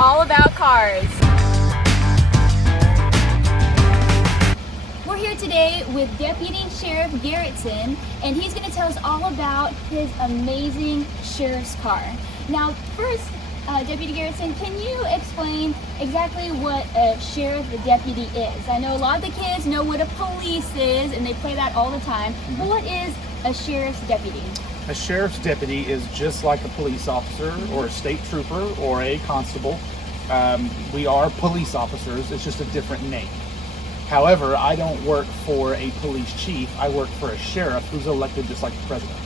all about cars. We're here today with Deputy Sheriff Garrettson, and he's going to tell us all about his amazing sheriff's car. Now, first, Deputy Garrettson, can you explain exactly what a sheriff deputy is? I know a lot of the kids know what a police is, and they play that all the time. But what is a sheriff's deputy? A sheriff's deputy is just like a police officer or a state trooper or a constable. We are police officers, it's just a different name. However, I don't work for a police chief, I work for a sheriff who's elected just like the president.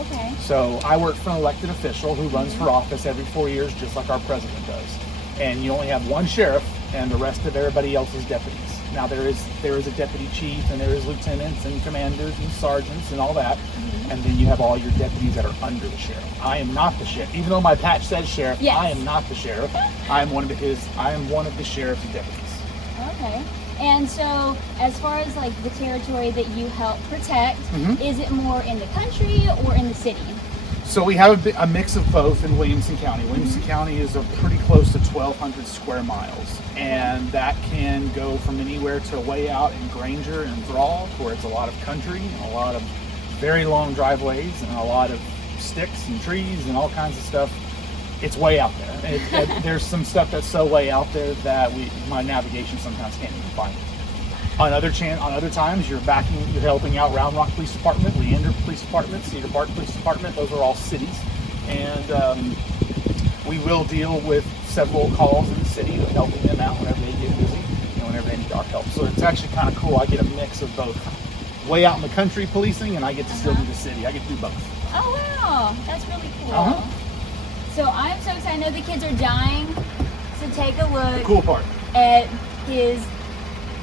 Okay. So I work for an elected official who runs for office every 4 years, just like our president does. And you only have one sheriff, and the rest of everybody else is deputies. Now there is a deputy chief, and there is lieutenants and commanders and sergeants and all that. And then you have all your deputies that are under the sheriff. I am not the sheriff, even though my patch says sheriff. Yes. I am not the sheriff. I am one of the sheriff's deputies. Okay. And so, as far as like the territory that you help protect, is it more in the country or in the city? So we have a mix of both in Williamson County. Williamson County is pretty close to 1,200 square miles, and that can go from anywhere to way out in Granger and Thrall, where it's a lot of country and a lot of very long driveways and a lot of sticks and trees and all kinds of stuff. It's way out there. There's some stuff that's so way out there that my navigation sometimes can't even find it. On other times, you're helping out Round Rock Police Department, Leander Police Department, Cedar Park Police Department. Those are all cities, and we will deal with several calls in the city of helping them out whenever they get busy and whenever they need our help. So it's actually kind of cool. I get a mix of both. Way out in the country policing, and I get to still do the city. I get to do both. Oh wow, that's really cool. So I'm so excited. I know the kids are dying to take a look. The cool part At his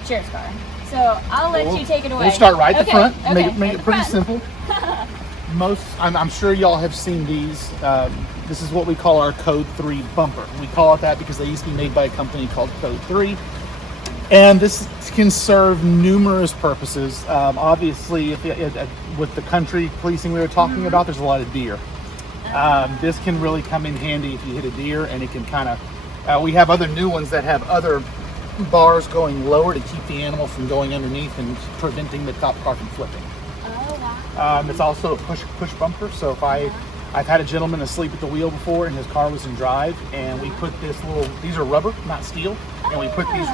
sheriff's car. So I'll let you take it away. We'll start right at the front. Okay. Make it pretty simple. I'm sure y'all have seen these. This is what we call our Code 3 bumper. We call it that because they used to be made by a company called Code 3. And this can serve numerous purposes. Obviously, with the country policing we were talking about, there's a lot of deer. This can really come in handy if you hit a deer, and it can kind of, we have other new ones that have other bars going lower to keep the animal from going underneath and preventing the top car from flipping. Oh, wow. It's also a push bumper, so if I've had a gentleman asleep at the wheel before and his car was in drive, and we put these are rubber, not steel, and we put these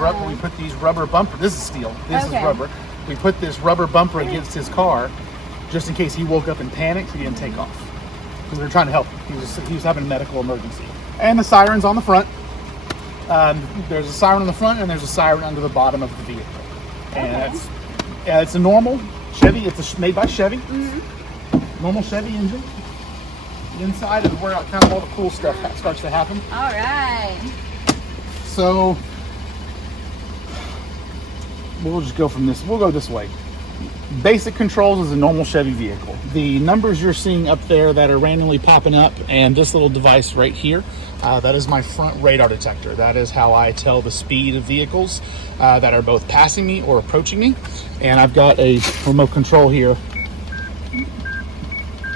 rubber bumper, this is steel, this is rubber. We put this rubber bumper against his car just in case he woke up in panic so he didn't take off. Because we were trying to help him. He was having a medical emergency. And the siren's on the front. There's a siren on the front, and there's a siren under the bottom of the vehicle. And it's a normal Chevy. It's made by Chevy. Normal Chevy engine. The inside is where kind of all the cool stuff starts to happen. All right. So we'll just go from this. We'll go this way. Basic controls is a normal Chevy vehicle. The numbers you're seeing up there that are randomly popping up, and this little device right here, that is my front radar detector. That is how I tell the speed of vehicles that are both passing me or approaching me. And I've got a remote control here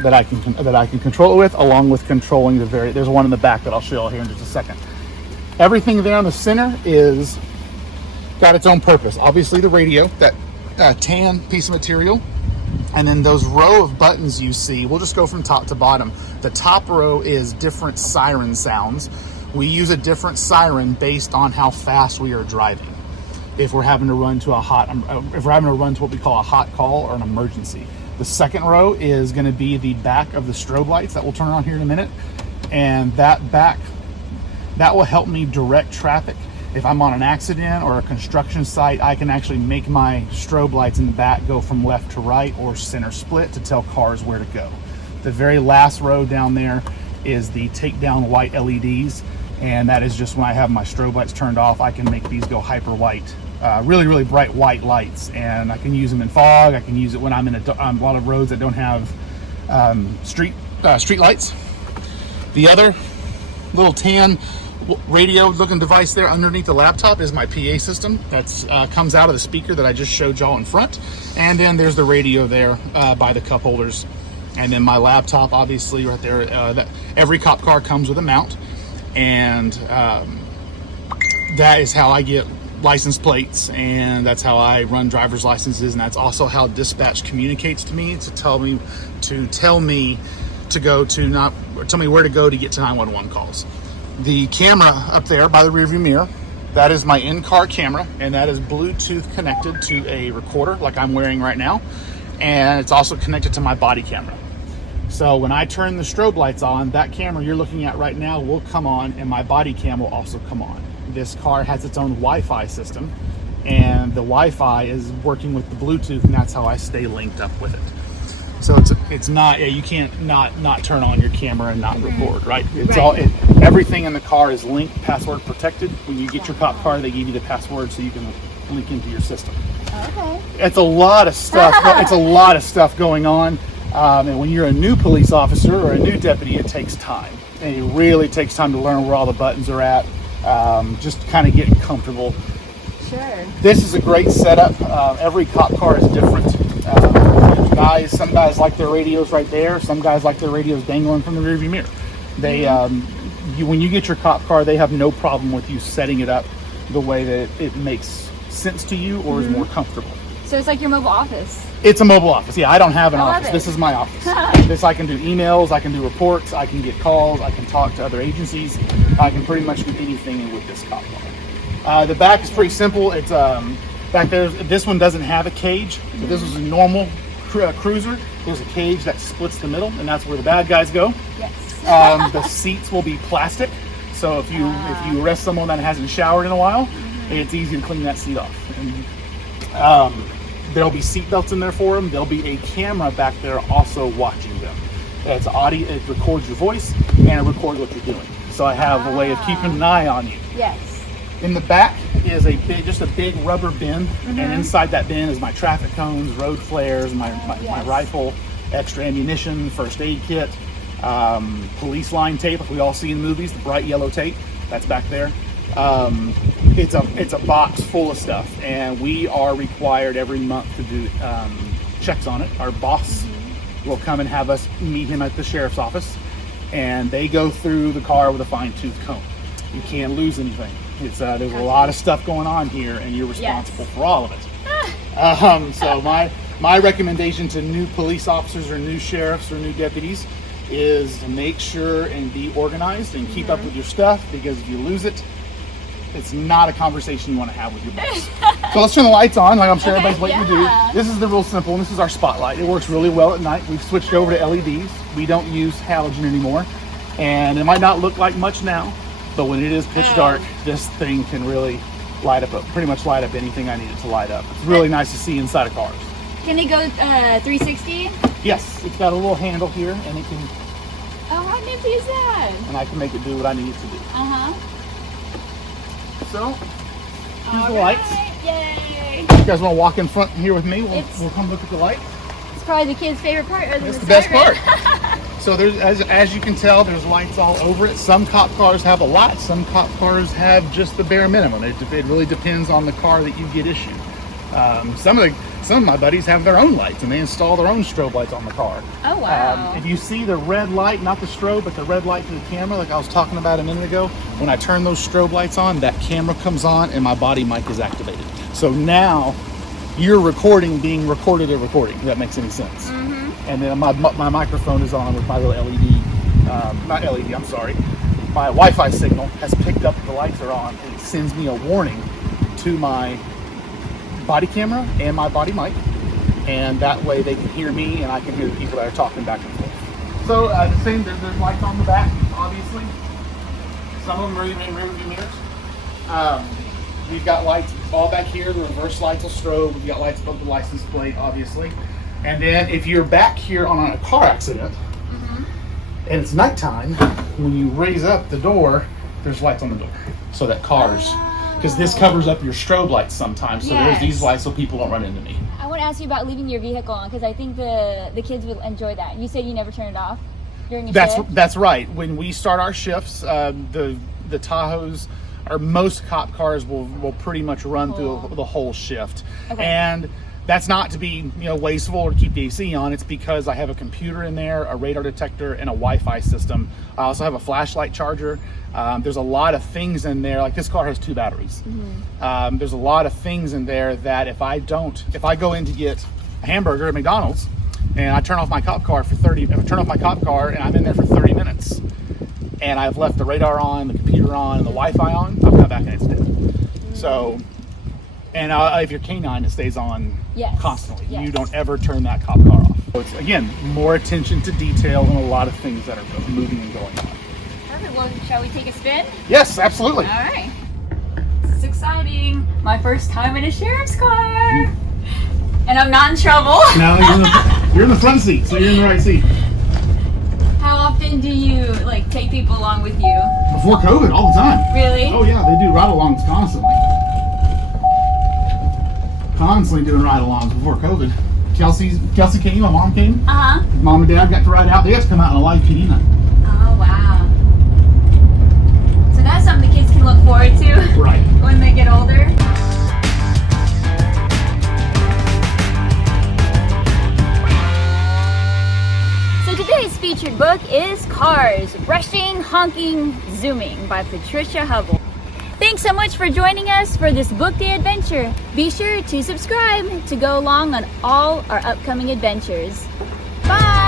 that I can control it with, along with controlling there's one in the back that I'll show you here in just a second. Everything there in the center is got its own purpose. Obviously the radio, that tan piece of material, and then those row of buttons you see, we'll just go from top to bottom. The top row is different siren sounds. We use a different siren based on how fast we are driving. If we're having to run to what we call a hot call or an emergency. The second row is going to be the back of the strobe lights that we'll turn on here in a minute, and that will help me direct traffic. If I'm on an accident or a construction site, I can actually make my strobe lights in the back go from left to right or center split to tell cars where to go. The very last row down there is the takedown white LEDs, and that is just when I have my strobe lights turned off, I can make these go hyper white. Really, really bright white lights, and I can use them in fog. I can use it when I'm in a lot of roads that don't have street lights. The other little tan radio looking device there underneath the laptop is my PA system. That's comes out of the speaker that I just showed y'all in front, and then there's the radio there by the cup holders, and then my laptop obviously right there. That every cop car comes with a mount, and that is how I get license plates, and that's how I run driver's licenses, and that's also how dispatch communicates to me to tell me to go to not or tell me where to go to get to 911 calls. The camera up there by the rearview mirror, that is my in-car camera, and that is Bluetooth connected to a recorder like I'm wearing right now, and it's also connected to my body camera. So when I turn the strobe lights on, that camera you're looking at right now will come on, and my body cam will also come on. This car has its own Wi-Fi system, and the Wi-Fi is working with the Bluetooth, and that's how I stay linked up with it. So it's not, you can't not turn on your camera and not record, right? It's all everything in the car is linked, password protected. When you get your cop car, they give you the password so you can link into your system. Okay. It's a lot of stuff. It's a lot of stuff going on, and when you're a new police officer or a new deputy, it takes time, and it really takes time to learn where all the buttons are at. Just kind of getting comfortable. Sure. This is a great setup. Every cop car is different. Some guys like their radios right there. Some guys like their radios dangling from the rearview mirror. They, when you get your cop car, they have no problem with you setting it up the way that it makes sense to you or is more comfortable. So it's like your mobile office. It's a mobile office. Yeah, I don't have an I love office. it. This is my office. This I can do emails, I can do reports, I can get calls, I can talk to other agencies. I can pretty much do anything with this cop car. The back is pretty simple. It's back there. This one doesn't have a cage. If this was a normal cruiser, there's a cage that splits the middle, and that's where the bad guys go. Yes. The seats will be plastic, so if you arrest someone that hasn't showered in a while, it's easy to clean that seat off. And, there'll be seat belts in there for them. There'll be a camera back there also watching them. It's audio. It records your voice and it records what you're doing. So I have a way of keeping an eye on you. Yes. In the back is just a big rubber bin, and inside that bin is my traffic cones, road flares, my rifle, extra ammunition, first aid kit, police line tape, like we all see in movies, the bright yellow tape. That's back there. It's a box full of stuff, and we are required every month to do checks on it. Our boss will come and have us meet him at the sheriff's office, and they go through the car with a fine-tooth comb. You can't lose anything. There's a lot of stuff going on here, and you're responsible for all of it. So my recommendation to new police officers or new sheriffs or new deputies is to make sure and be organized and keep up with your stuff, because if you lose it, it's not a conversation you want to have with your boss. So let's turn the lights on, like I'm sure everybody's waiting to do. This is the real simple, and this is our spotlight. It works really well at night. We've switched over to LEDs. We don't use halogen anymore, and it might not look like much now, but when it is pitch dark, this thing can really pretty much light up anything I need it to light up. It's really nice to see inside of cars. Can it go 360? Yes, it's got a little handle here, and it can. Oh, how nifty is that? And I can make it do what I need it to do. So, here's the lights. Yay! You guys want to walk in front here with me? We'll come look at the light. It's probably the kids' favorite part. It's the best part. So there's, as you can tell, there's lights all over it. Some cop cars have a lot. Some cop cars have just the bare minimum. It really depends on the car that you get issued. Some of my buddies have their own lights, and they install their own strobe lights on the car. Oh, wow. If you see the red light, not the strobe, but the red light to the camera, like I was talking about a minute ago, when I turn those strobe lights on, that camera comes on and my body mic is activated. So now you're being recorded at recording, if that makes any sense. And then my microphone is on with my little my Wi-Fi signal has picked up that the lights are on, and it sends me a warning to my body camera and my body mic, and that way they can hear me and I can hear the people that are talking back and forth. So there's lights on the back, obviously. Some of them are even in rearview mirrors. We've got lights all back here. The reverse lights will strobe. We've got lights above the license plate, obviously. And then if you're back here on a car accident and it's nighttime, when you raise up the door, there's lights on the door, so that cars. Because this covers up your strobe lights sometimes, so there's these lights so people don't run into me. I want to ask you about leaving your vehicle on, because I think the kids will enjoy that. You said you never turn it off during a shift? That's right. When we start our shifts, the Tahoes, or most cop cars will pretty much run through the whole shift. And That's not to be, wasteful or to keep the AC on. It's because I have a computer in there, a radar detector, and a Wi-Fi system. I also have a flashlight charger. There's a lot of things in there. Like this car has 2 batteries. There's a lot of things in there that if I go in to get a hamburger at McDonald's and I turn off my cop car and I'm in there for 30 minutes and I've left the radar on, the computer on, and the Wi-Fi on, I'll come back and it's dead. So, and if you're canine, it stays on constantly. Yes. You don't ever turn that cop car off. So it's, again, more attention to detail and a lot of things that are moving and going on. Perfect. Well, shall we take a spin? Yes, absolutely. All right. This is exciting. My first time in a sheriff's car. And I'm not in trouble. No, you're in the front seat, so you're in the right seat. How often do you take people along with you? Before COVID, all the time. Really? Oh yeah, they do ride-alongs constantly. Constantly doing ride-alongs before COVID. Kelsey came, my mom came. Mom and Dad got to ride out. They just come out on a live PD night. Oh wow. So that's something the kids can look forward to. Right. When they get older. So today's featured book is Cars, Rushing, Honking, Zooming by Patricia Hubbell. Thanks so much for joining us for this book day adventure. Be sure to subscribe to go along on all our upcoming adventures. Bye!